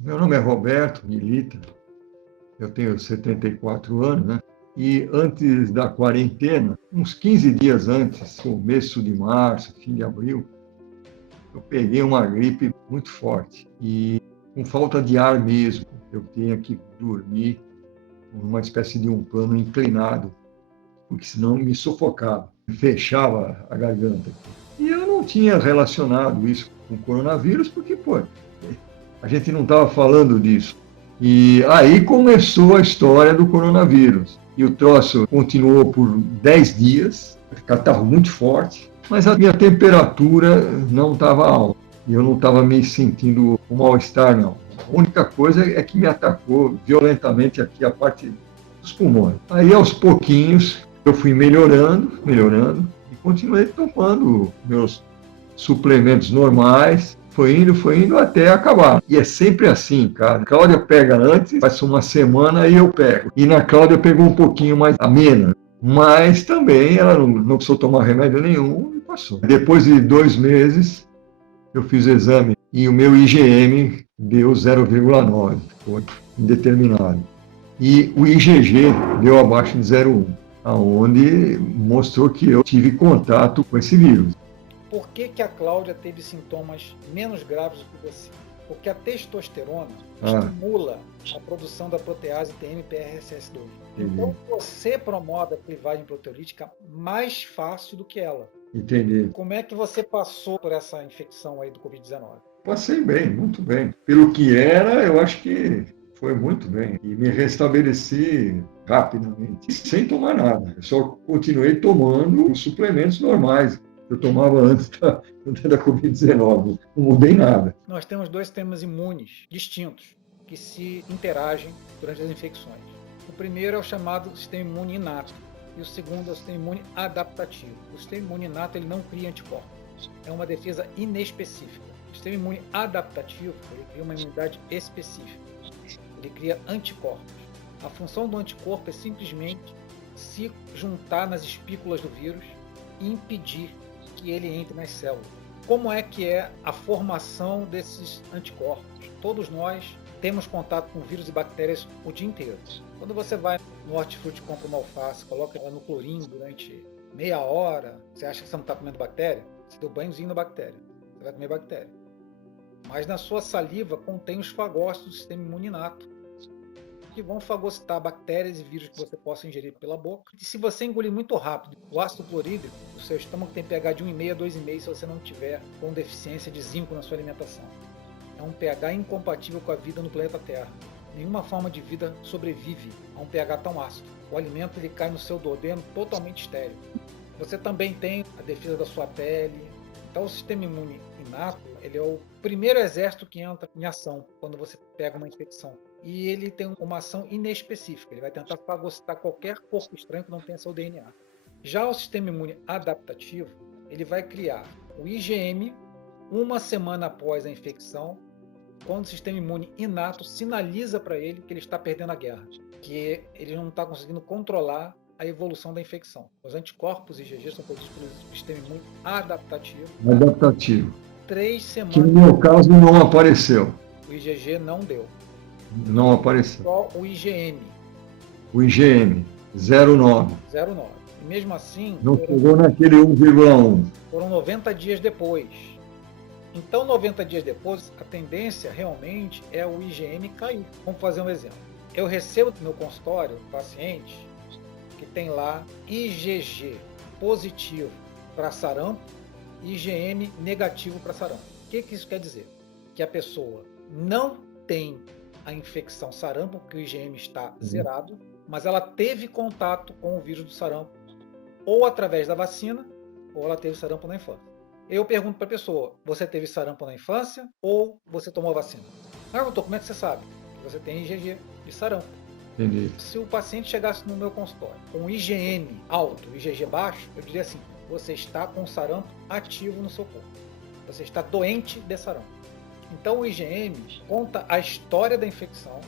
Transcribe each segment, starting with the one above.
Meu nome é Roberto Milita, eu tenho 74 anos, né? E antes da quarentena, uns 15 dias antes, começo de março, fim de abril, eu peguei uma gripe muito forte e com falta de ar mesmo. Eu tinha que dormir numa espécie de um plano inclinado, porque senão me sufocava, fechava a garganta. E eu não tinha relacionado isso com o coronavírus, porque, pô, a gente não estava falando disso. E aí começou a história do coronavírus. E o troço continuou por 10 dias, catarro muito forte, mas a minha temperatura não estava alta. E eu não estava me sentindo com mal-estar, não. A única coisa é que me atacou violentamente aqui a parte dos pulmões. Aí, aos pouquinhos, eu fui melhorando, e continuei tomando meus suplementos normais, foi indo até acabar. E é sempre assim, cara. A Cláudia pega antes, passa uma semana e eu pego. E na Cláudia pegou um pouquinho mais amena. Mas também ela não precisou tomar remédio nenhum e passou. Depois de 2 meses, eu fiz o exame e o meu IgM deu 0,9, foi indeterminado. E o IgG deu abaixo de 0,1, aonde mostrou que eu tive contato com esse vírus. Por que a Cláudia teve sintomas menos graves do que você? Porque a testosterona estimula a produção da protease TMPRSS2. Então você promove a clivagem proteolítica mais fácil do que ela. Entendi. Como é que você passou por essa infecção aí do Covid-19? Passei bem, muito bem. Pelo que era, eu acho que foi muito bem. E me restabeleci rapidamente, sem tomar nada. Eu só continuei tomando os suplementos normais que eu tomava antes da Covid-19. Não mudei nada. Nós temos dois sistemas imunes distintos que se interagem durante as infecções. O primeiro é o chamado sistema imune inato e o segundo é o sistema imune adaptativo. O sistema imune inato ele não cria anticorpos, é uma defesa inespecífica. O sistema imune adaptativo ele cria uma imunidade específica, ele cria anticorpos. A função do anticorpo é simplesmente se juntar nas espículas do vírus e impedir que ele entre nas células. Como é que é a formação desses anticorpos? Todos nós temos contato com vírus e bactérias o dia inteiro. Quando você vai no hortifruti e compra uma alface, coloca ela no clorinho durante meia hora, você acha que você não está comendo bactéria? Você deu banhozinho na bactéria, você vai comer bactéria. Mas na sua saliva contém os fagócitos do sistema imune inato, que vão fagocitar bactérias e vírus que você possa ingerir pela boca. E se você engolir muito rápido o ácido clorídrico, o seu estômago tem pH de 1,5 a 2,5 se você não tiver com deficiência de zinco na sua alimentação. É um pH incompatível com a vida no planeta Terra. Nenhuma forma de vida sobrevive a um pH tão ácido. O alimento ele cai no seu duodeno totalmente estéril. Você também tem a defesa da sua pele. Então o sistema imune inato ele é o primeiro exército que entra em ação quando você pega uma infecção. E ele tem uma ação inespecífica. Ele vai tentar fagocitar qualquer corpo estranho que não tenha seu DNA. Já o sistema imune adaptativo, ele vai criar o IgM uma semana após a infecção, quando o sistema imune inato sinaliza para ele que ele está perdendo a guerra, que ele não está conseguindo controlar a evolução da infecção. Os anticorpos IgG são produzidos pelo sistema imune adaptativo. Adaptativo. 3 semanas. Que no meu caso não apareceu. O IgG não deu. Não apareceu. Só o IgM. O IgM, 0,9. 0,9. E mesmo assim... Não chegou naquele 1,1. Foram 90 dias depois. Então, 90 dias depois, a tendência realmente é o IgM cair. Vamos fazer um exemplo. Eu recebo no meu consultório pacientes que tem lá IgG positivo para sarampo e IgM negativo para sarampo. O que isso quer dizer? Que a pessoa não tem a infecção sarampo, porque o IgM está zerado, mas ela teve contato com o vírus do sarampo, ou através da vacina, ou ela teve sarampo na infância. Eu pergunto para a pessoa, você teve sarampo na infância ou você tomou vacina? Ah, doutor, como é que você sabe? Que você tem IgG de sarampo. Entendi. Se o paciente chegasse no meu consultório com IgM alto e IgG baixo, eu diria assim, você está com sarampo ativo no seu corpo. Você está doente de sarampo. Então o IgM conta a história da infecção,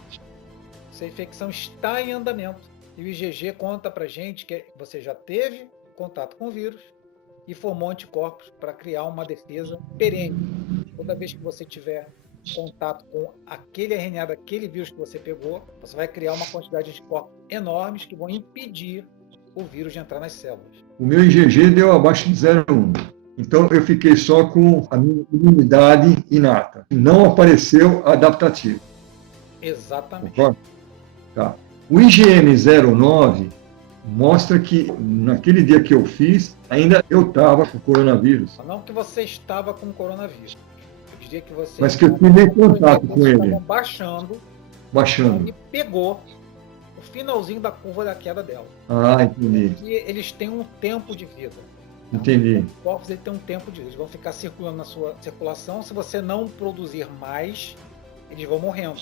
se a infecção está em andamento. E o IgG conta para a gente que você já teve contato com o vírus e formou anticorpos para criar uma defesa perene. Toda vez que você tiver contato com aquele RNA daquele vírus que você pegou, você vai criar uma quantidade de anticorpos enormes que vão impedir o vírus de entrar nas células. O meu IgG deu abaixo de 0,1. Então, eu fiquei só com a minha imunidade inata. Não apareceu adaptativo. Exatamente. Concorda? Tá. O IgM 09 mostra que naquele dia que eu fiz, ainda eu estava com coronavírus. Não que você estava com coronavírus. Eu diria que você Mas que eu tive contato com ele. Baixando. E pegou o finalzinho da curva da queda dela. Ah, entendi. Porque eles têm um tempo de vida. Entendi. Os corpos têm um tempo de vida. Eles vão ficar circulando na sua circulação. Se você não produzir mais, eles vão morrendo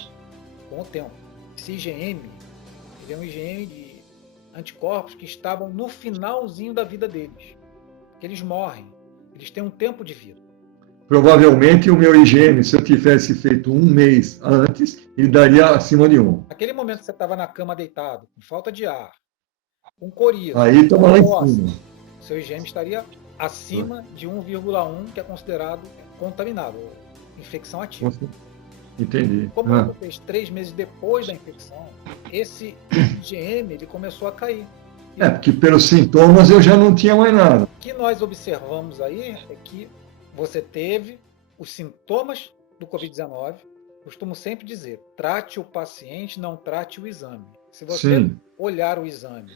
com o tempo. Esse IgM, ele é um IgM de anticorpos que estavam no finalzinho da vida deles. Que eles morrem. Eles têm um tempo de vida. Provavelmente o meu IgM, se eu tivesse feito um mês antes, ele daria acima de 1. Naquele momento que você estava na cama deitado, com falta de ar, com coriza, aí estava lá em cima. Seu IgM estaria acima de 1,1, que é considerado contaminado, ou infecção ativa. Entendi. Como você fez 3 meses depois da infecção, esse IgM ele começou a cair. Porque pelos sintomas eu já não tinha mais nada. O que nós observamos aí é que você teve os sintomas do Covid-19. Costumo sempre dizer, trate o paciente, não trate o exame. Se você olhar o exame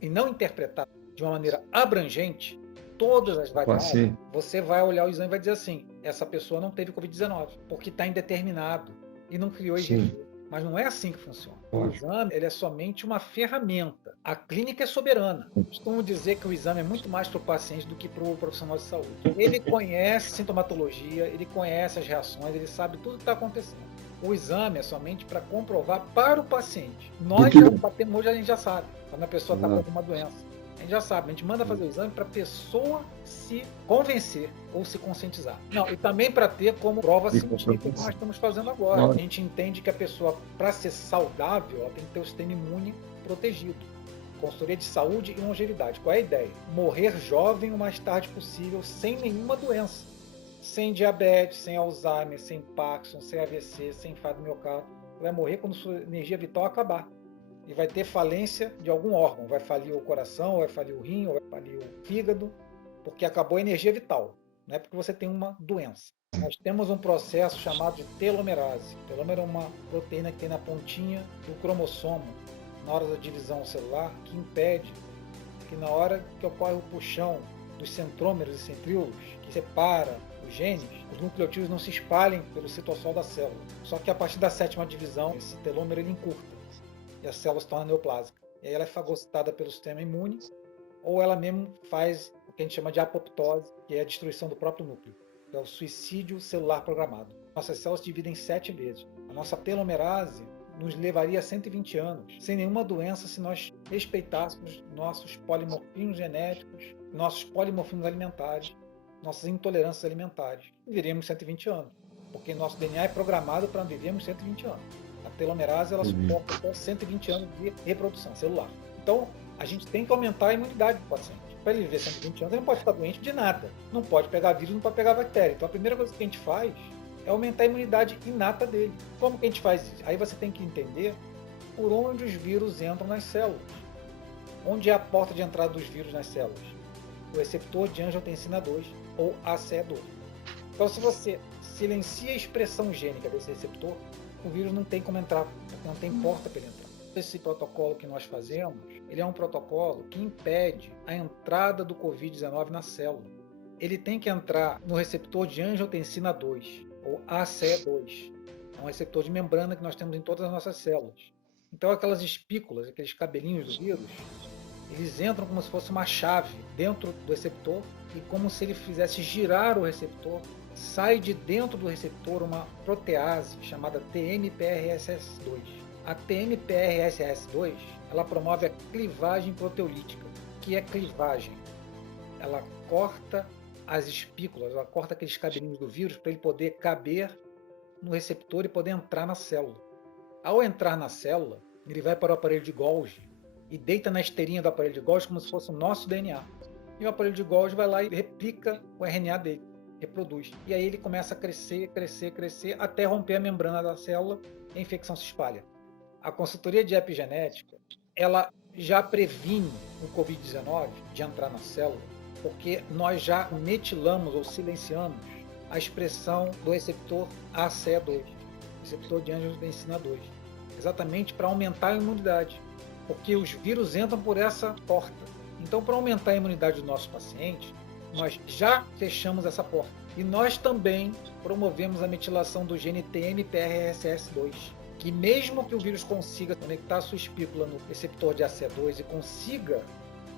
e não interpretar de uma maneira abrangente todas as variáveis, você vai olhar o exame e vai dizer assim, essa pessoa não teve Covid-19, porque está indeterminado e não criou IgG. Mas não é assim que funciona. O exame ele é somente uma ferramenta. A clínica é soberana. Costumo dizer que o exame é muito mais para o paciente do que para o profissional de saúde. Ele conhece sintomatologia, ele conhece as reações, ele sabe tudo que está acontecendo. O exame é somente para comprovar para o paciente. Nós já batemos hoje, a gente já sabe, quando a pessoa está com alguma doença. A gente já sabe, a gente manda fazer o exame para a pessoa se convencer ou se conscientizar. Não, e também para ter como prova científica que nós estamos fazendo agora. A gente entende que a pessoa, para ser saudável, ela tem que ter o sistema imune protegido. Consultoria de saúde e longevidade. Qual é a ideia? Morrer jovem o mais tarde possível, sem nenhuma doença. Sem diabetes, sem Alzheimer, sem Parkinson, sem AVC, sem infarto do miocárdio. Vai morrer quando sua energia vital acabar. E vai ter falência de algum órgão. Vai falir o coração, vai falir o rim, vai falir o fígado, porque acabou a energia vital. Não é porque você tem uma doença. Nós temos um processo chamado de telomerase. O telômero é uma proteína que tem na pontinha do cromossomo, na hora da divisão celular, que impede que na hora que ocorre o puxão dos centrômeros e centríolos, que separa os genes, os nucleotídeos não se espalhem pelo citosol da célula. Só que a partir da 7ª divisão, esse telômero ele encurta e a célula se torna neoplásica. E aí ela é fagocitada pelo sistema imune, ou ela mesmo faz o que a gente chama de apoptose, que é a destruição do próprio núcleo. É o suicídio celular programado. Nossas células se dividem 7 vezes. A nossa telomerase nos levaria a 120 anos, sem nenhuma doença, se nós respeitássemos nossos polimorfismos genéticos, nossos polimorfismos alimentares, nossas intolerâncias alimentares. Viveríamos 120 anos, porque nosso DNA é programado para vivermos 120 anos. A telomerase ela suporta até 120 anos de reprodução celular. Então, a gente tem que aumentar a imunidade do paciente. Para ele viver 120 anos, ele não pode ficar doente de nada. Não pode pegar vírus, não pode pegar bactéria. Então, a primeira coisa que a gente faz é aumentar a imunidade inata dele. Como que a gente faz isso? Aí você tem que entender por onde os vírus entram nas células. Onde é a porta de entrada dos vírus nas células? O receptor de angiotensina 2, ou ACE2. Então, se você silencia a expressão gênica desse receptor, o vírus não tem como entrar, porque não tem porta para ele entrar. Esse protocolo que nós fazemos, ele é um protocolo que impede a entrada do Covid-19 na célula. Ele tem que entrar no receptor de angiotensina 2, ou ACE2. É um receptor de membrana que nós temos em todas as nossas células. Então aquelas espículas, aqueles cabelinhos do vírus, eles entram como se fosse uma chave dentro do receptor e como se ele fizesse girar o receptor, sai de dentro do receptor uma protease chamada TMPRSS2. A TMPRSS2 ela promove a clivagem proteolítica. O que é clivagem? Ela corta as espículas, ela corta aqueles cabelinhos do vírus para ele poder caber no receptor e poder entrar na célula. Ao entrar na célula, ele vai para o aparelho de Golgi e deita na esteirinha do aparelho de Golgi como se fosse o nosso DNA. E o aparelho de Golgi vai lá e replica o RNA dele. reproduz. E aí ele começa a crescer, crescer, crescer, até romper a membrana da célula e a infecção se espalha. A consultoria de epigenética, ela já previne o Covid-19 de entrar na célula, porque nós já metilamos ou silenciamos a expressão do receptor ACE2, receptor de angiotensina 2, exatamente para aumentar a imunidade, porque os vírus entram por essa porta. Então, para aumentar a imunidade dos nossos pacientes, nós já fechamos essa porta. E nós também promovemos a metilação do gene TMPRSS2, que mesmo que o vírus consiga conectar a sua espícula no receptor de ACE2 e consiga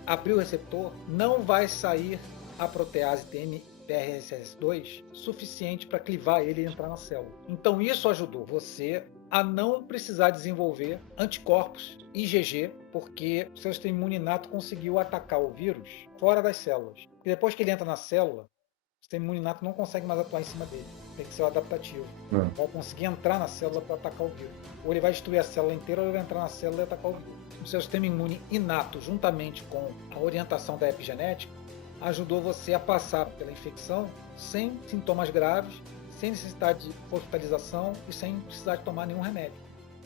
abrir o receptor, não vai sair a protease TMPRSS2 suficiente para clivar ele e entrar na célula. Então isso ajudou você a não precisar desenvolver anticorpos IgG, porque o seu sistema imune inato conseguiu atacar o vírus fora das células. E depois que ele entra na célula, o sistema imune inato não consegue mais atuar em cima dele. Tem que ser o adaptativo. Vai conseguir entrar na célula para atacar o vírus. Ou ele vai destruir a célula inteira, ou ele vai entrar na célula e atacar o vírus. O seu sistema imune inato, juntamente com a orientação da epigenética, ajudou você a passar pela infecção sem sintomas graves, sem necessidade de hospitalização e sem precisar de tomar nenhum remédio.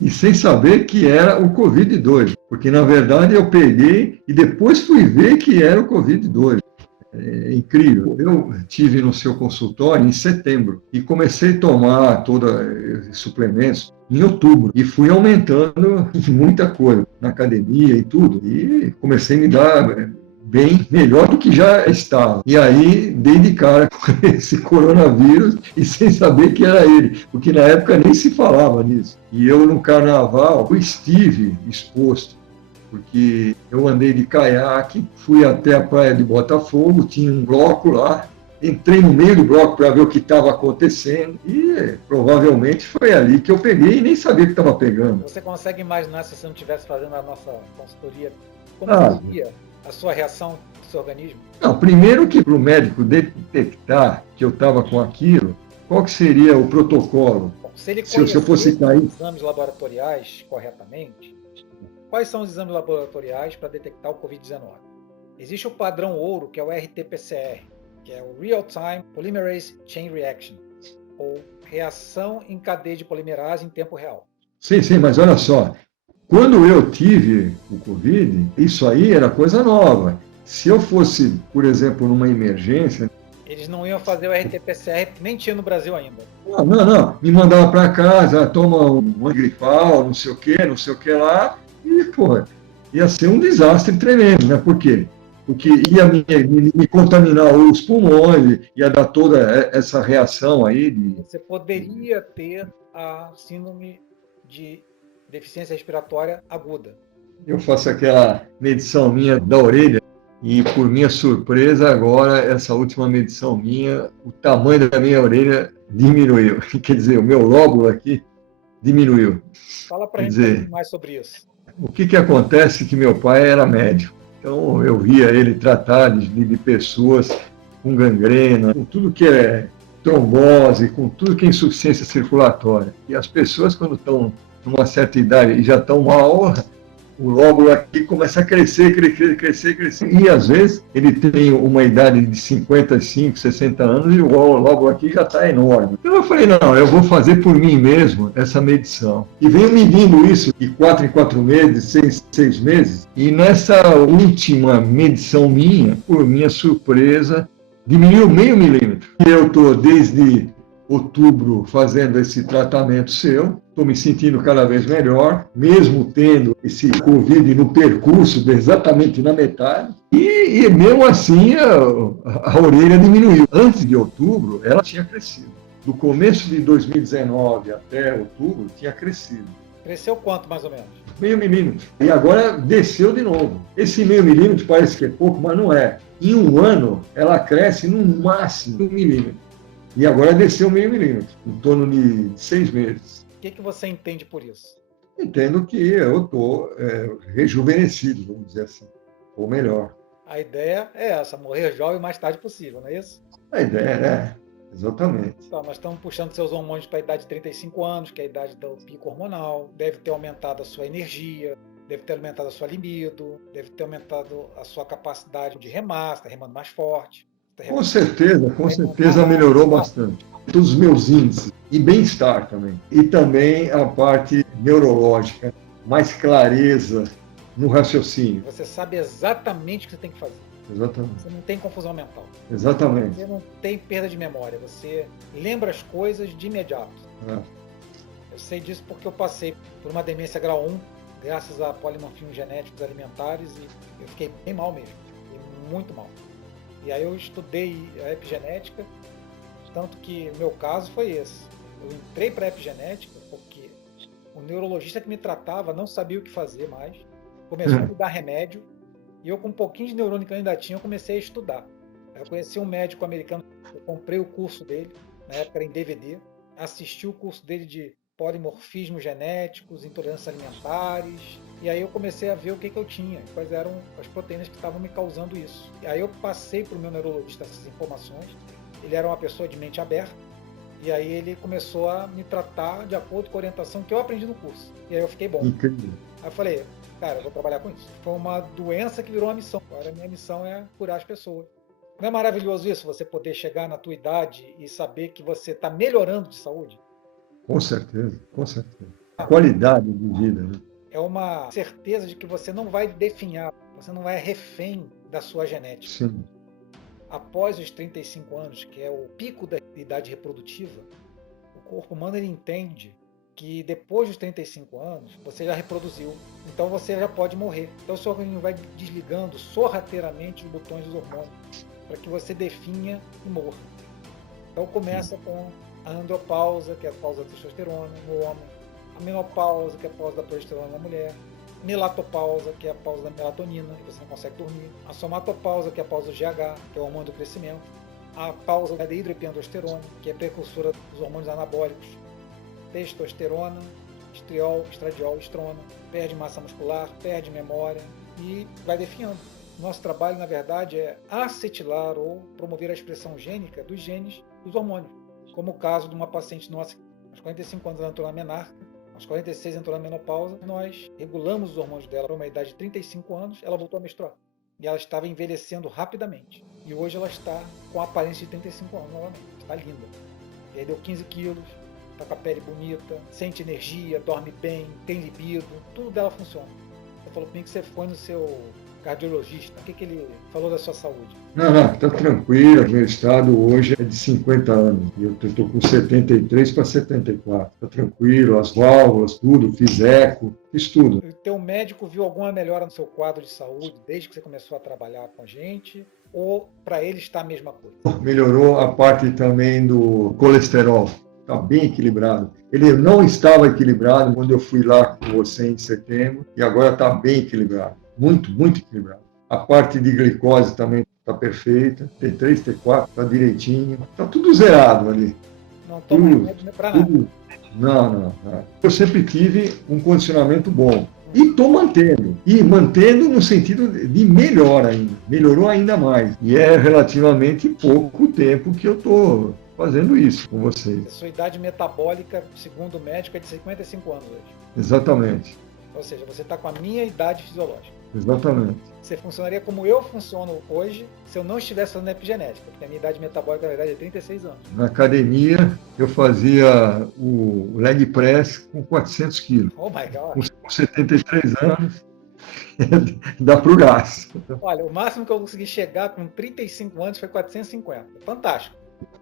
E sem saber que era o Covid-2, porque na verdade eu peguei e depois fui ver que era o Covid-2. É incrível. Eu tive no seu consultório em setembro e comecei a tomar todos os suplementos em outubro e fui aumentando muita coisa na academia e tudo e comecei a me dar bem melhor do que já estava. E aí dei de cara com esse coronavírus e sem saber que era ele, porque na época nem se falava nisso. E eu no carnaval estive exposto, porque eu andei de caiaque, fui até a praia de Botafogo, tinha um bloco lá, entrei no meio do bloco para ver o que estava acontecendo e provavelmente foi ali que eu peguei e nem sabia que estava pegando. Você consegue imaginar se você não estivesse fazendo a nossa consultoria, como seria a sua reação do seu organismo? Não, primeiro que para o médico detectar que eu estava com aquilo, qual que seria o protocolo? Bom, se ele se eu fosse cair... os exames laboratoriais corretamente, quais são os exames laboratoriais para detectar o Covid-19? Existe o padrão ouro, que é o RT-PCR, que é o Real Time Polymerase Chain Reaction, ou reação em cadeia de polimerase em tempo real. Sim, mas olha só, quando eu tive o Covid, isso aí era coisa nova. Se eu fosse, por exemplo, numa emergência... Eles não iam fazer o RT-PCR, nem tinha no Brasil ainda. Não. Me mandava para casa, toma um gripal, não sei o que lá, e, pô, ia ser um desastre tremendo, né? Por quê? Porque ia me contaminar os pulmões, ia dar toda essa reação aí. Você poderia ter a síndrome de deficiência respiratória aguda. Eu faço aquela medição minha da orelha e, por minha surpresa, agora, essa última medição minha, o tamanho da minha orelha diminuiu. Quer dizer, o meu lóbulo aqui diminuiu. Fala para a gente mais sobre isso. O que acontece é que meu pai era médico. Então, eu via ele tratar de pessoas com gangrena, com tudo que é trombose, com tudo que é insuficiência circulatória. E as pessoas, quando estão numa certa idade e já estão mal, o lóbulo aqui começa a crescer. E, às vezes, ele tem uma idade de 55, 60 anos e o lóbulo aqui já está enorme. Então, eu falei, não, eu vou fazer por mim mesmo essa medição. E venho medindo isso de 4 em 4 meses, 6 meses. E nessa última medição minha, por minha surpresa, diminuiu meio milímetro. E eu estou desde outubro fazendo esse tratamento seu, estou me sentindo cada vez melhor, mesmo tendo esse Covid no percurso, exatamente na metade, e mesmo assim a orelha diminuiu. Antes de outubro, ela tinha crescido. Do começo de 2019 até outubro, tinha crescido. Cresceu quanto, mais ou menos? Meio milímetro. E agora desceu de novo. Esse meio milímetro parece que é pouco, mas não é. Em um ano, ela cresce no máximo 1 milímetro. E agora desceu meio milímetro, em torno de 6 meses. O que você entende por isso? Entendo que eu estou rejuvenescido, vamos dizer assim, ou melhor. A ideia é essa, morrer jovem o mais tarde possível, não é isso? A ideia é, exatamente. Então, nós estamos puxando seus hormônios para a idade de 35 anos, que é a idade do pico hormonal, deve ter aumentado a sua energia, deve ter aumentado a sua libido, deve ter aumentado a sua capacidade de remar, está remando mais forte. Com certeza melhorou bastante. Todos os meus índices e bem-estar também. E também a parte neurológica, mais clareza no raciocínio. Você sabe exatamente o que você tem que fazer. Exatamente. Você não tem confusão mental. Exatamente. Você não tem perda de memória. Você lembra as coisas de imediato. Eu sei disso porque eu passei por uma demência grau 1, graças a polimorfismos genéticos alimentares, e eu fiquei bem mal mesmo. Fiquei muito mal. E aí eu estudei a epigenética, tanto que o meu caso foi esse. Eu entrei para a epigenética porque o neurologista que me tratava não sabia o que fazer mais, começou a me dar remédio, e eu com um pouquinho de neurônio que eu ainda tinha, eu comecei a estudar. Eu conheci um médico americano, eu comprei o curso dele, na época era em DVD, assisti o curso dele de polimorfismos genéticos, intolerâncias alimentares, e aí eu comecei a ver o que eu tinha, quais eram as proteínas que estavam me causando isso. E aí eu passei para o meu neurologista essas informações, ele era uma pessoa de mente aberta, e aí ele começou a me tratar de acordo com a orientação que eu aprendi no curso. E aí eu fiquei bom. Incrível. Aí eu falei, cara, eu vou trabalhar com isso. Foi uma doença que virou uma missão. Agora a minha missão é curar as pessoas. Não é maravilhoso isso? Você poder chegar na tua idade e saber que você está melhorando de saúde? Com certeza, com certeza. A qualidade de vida, né? É uma certeza de que você não vai definhar, você não é refém da sua genética. Sim. Após os 35 anos, que é o pico da idade reprodutiva, o corpo humano ele entende que depois dos 35 anos você já reproduziu, então você já pode morrer. Então o seu organismo vai desligando sorrateiramente os botões dos hormônios para que você definha e morra. Então começa com a andropausa, que é a pausa da testosterona no homem, a menopausa, que é a pausa da progesterona na mulher, melatopausa, que é a pausa da melatonina, que você não consegue dormir, a somatopausa, que é a pausa do GH, que é o hormônio do crescimento, a pausa da hidroepiandrosterona, que é precursora dos hormônios anabólicos, testosterona, estriol, estradiol, estrona, perde massa muscular, perde memória e vai definhando. Nosso trabalho, na verdade, é acetilar ou promover a expressão gênica dos genes dos hormônios, como o caso de uma paciente nossa, aos 45 anos ela entrou na menarca, aos 46 entrou na menopausa, nós regulamos os hormônios dela para uma idade de 35 anos, ela voltou a menstruar. E ela estava envelhecendo rapidamente. E hoje ela está com a aparência de 35 anos novamente, está linda. Perdeu 15 quilos, está com a pele bonita, sente energia, dorme bem, tem libido, tudo dela funciona. Você falou comigo que você foi no seu cardiologista, o que ele falou da sua saúde? Não, está tranquilo, meu estado hoje é de 50 anos, eu estou com 73 para 74, está tranquilo, as válvulas, tudo, fiz eco, fiz tudo. O teu médico viu alguma melhora no seu quadro de saúde desde que você começou a trabalhar com a gente? Ou para ele está a mesma coisa? Melhorou a parte também do colesterol, está bem equilibrado. Ele não estava equilibrado quando eu fui lá com você em setembro, e agora está bem equilibrado, muito, muito equilibrado. A parte de glicose também está perfeita, T3, T4, está direitinho, está tudo zerado ali. Não toma remédio para nada? Não. Eu sempre tive um condicionamento bom. E estou mantendo. E mantendo no sentido de melhor ainda. Melhorou ainda mais. E é relativamente pouco tempo que eu estou fazendo isso com vocês. A sua idade metabólica, segundo o médico, é de 55 anos hoje. Exatamente. Ou seja, você está com a minha idade fisiológica. Exatamente. Você funcionaria como eu funciono hoje se eu não estivesse fazendo epigenética, porque a minha idade metabólica, na verdade, é 36 anos. Na academia, eu fazia o leg press com 400 quilos. Oh my God! Com 73 anos, dá para o gás. Olha, o máximo que eu consegui chegar com 35 anos foi 450. Fantástico.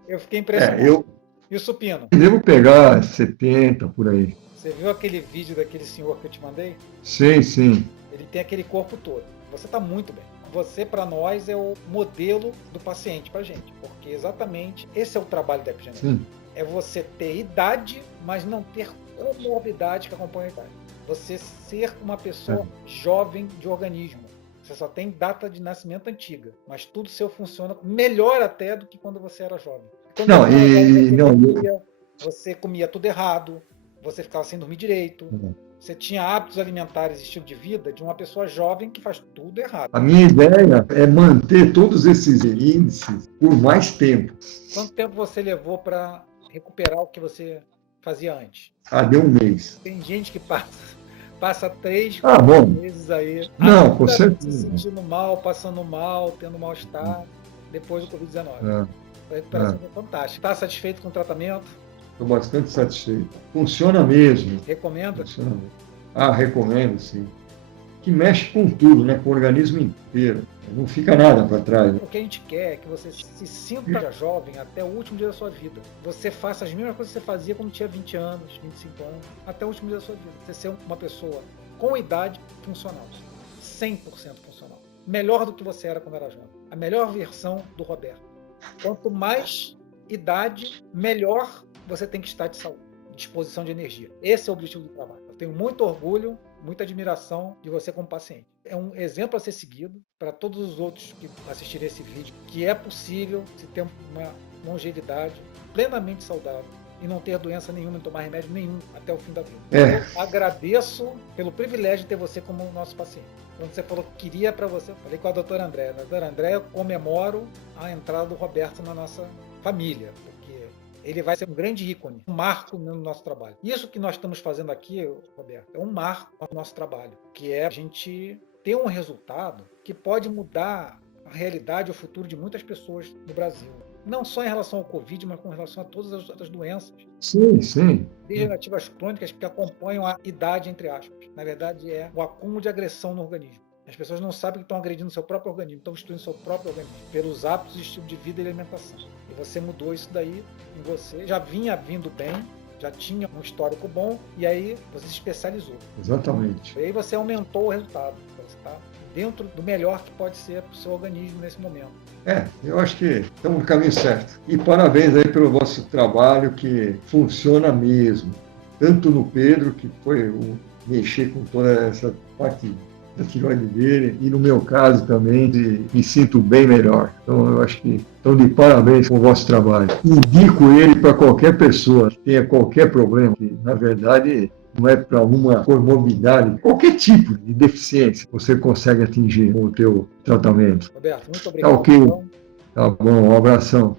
Eu fiquei impressionado. E o supino? Devo pegar 70, por aí. Você viu aquele vídeo daquele senhor que eu te mandei? Sim. Ele tem aquele corpo todo. Você está muito bem. Você, para nós, é o modelo do paciente para a gente. Porque exatamente esse é o trabalho da epigenética. Sim. É você ter idade, mas não ter comorbidade que acompanha a idade. Você ser uma pessoa jovem de organismo. Você só tem data de nascimento antiga, mas tudo seu funciona melhor até do que quando você era jovem. Você comia tudo errado, você ficava sem dormir direito, você tinha hábitos alimentares e estilo de vida de uma pessoa jovem que faz tudo errado. A minha ideia é manter todos esses índices por mais tempo. Quanto tempo você levou para recuperar o que você fazia antes? Deu um mês. Tem gente que passa 3, 4 meses aí. Não, com certeza. Se sentindo mal, passando mal, tendo mal-estar. depois do Covid-19. É. A recuperação foi fantástica. Está satisfeito com o tratamento? Estou bastante satisfeito. Funciona mesmo. Recomenda? Funciona mesmo. Recomendo, sim. Que mexe com tudo, né? Com o organismo inteiro. Não fica nada para trás. O que a gente quer é que você se sinta jovem até o último dia da sua vida. Você faça as mesmas coisas que você fazia quando tinha 20 anos, 25 anos, até o último dia da sua vida. Você ser uma pessoa com idade funcional. 100% funcional. Melhor do que você era quando era jovem. A melhor versão do Roberto. Quanto mais idade, melhor você tem que estar de saúde, disposição de energia. Esse é o objetivo do trabalho. Eu tenho muito orgulho, muita admiração de você como paciente. É um exemplo a ser seguido para todos os outros que assistirem esse vídeo, que é possível se ter uma longevidade plenamente saudável e não ter doença nenhuma, não tomar remédio nenhum até o fim da vida. Eu agradeço pelo privilégio de ter você como nosso paciente. Quando você falou que queria para você, eu falei com a doutora Andréa. Doutora Andréa, eu comemoro a entrada do Roberto na nossa família, porque ele vai ser um grande ícone, um marco no nosso trabalho. Isso que nós estamos fazendo aqui, Roberto, é um marco no nosso trabalho, que é a gente ter um resultado que pode mudar a realidade, o futuro de muitas pessoas no Brasil. Não só em relação ao Covid, mas com relação a todas as outras doenças. Sim, sim. Degenerativas crônicas que acompanham a idade, entre aspas. Na verdade, é o acúmulo de agressão no organismo. As pessoas não sabem que estão agredindo o seu próprio organismo, estão destruindo o seu próprio organismo, pelos hábitos, estilo de vida e alimentação. E você mudou isso daí em você. Já vinha vindo bem, já tinha um histórico bom, e aí você se especializou. Exatamente. E aí você aumentou o resultado. Você está dentro do melhor que pode ser para o seu organismo nesse momento. Eu acho que estamos no caminho certo. E parabéns aí pelo vosso trabalho, que funciona mesmo. Tanto no Pedro, que foi o mexer com toda essa parte da tiroide dele, e no meu caso também, me sinto bem melhor. Então eu acho que estão de parabéns com o vosso trabalho. Indico ele para qualquer pessoa que tenha qualquer problema, que na verdade não é para uma comorbidade, qualquer tipo de deficiência você consegue atingir com o teu tratamento. Roberto, muito obrigado. Tá ok. Tá bom, um abração.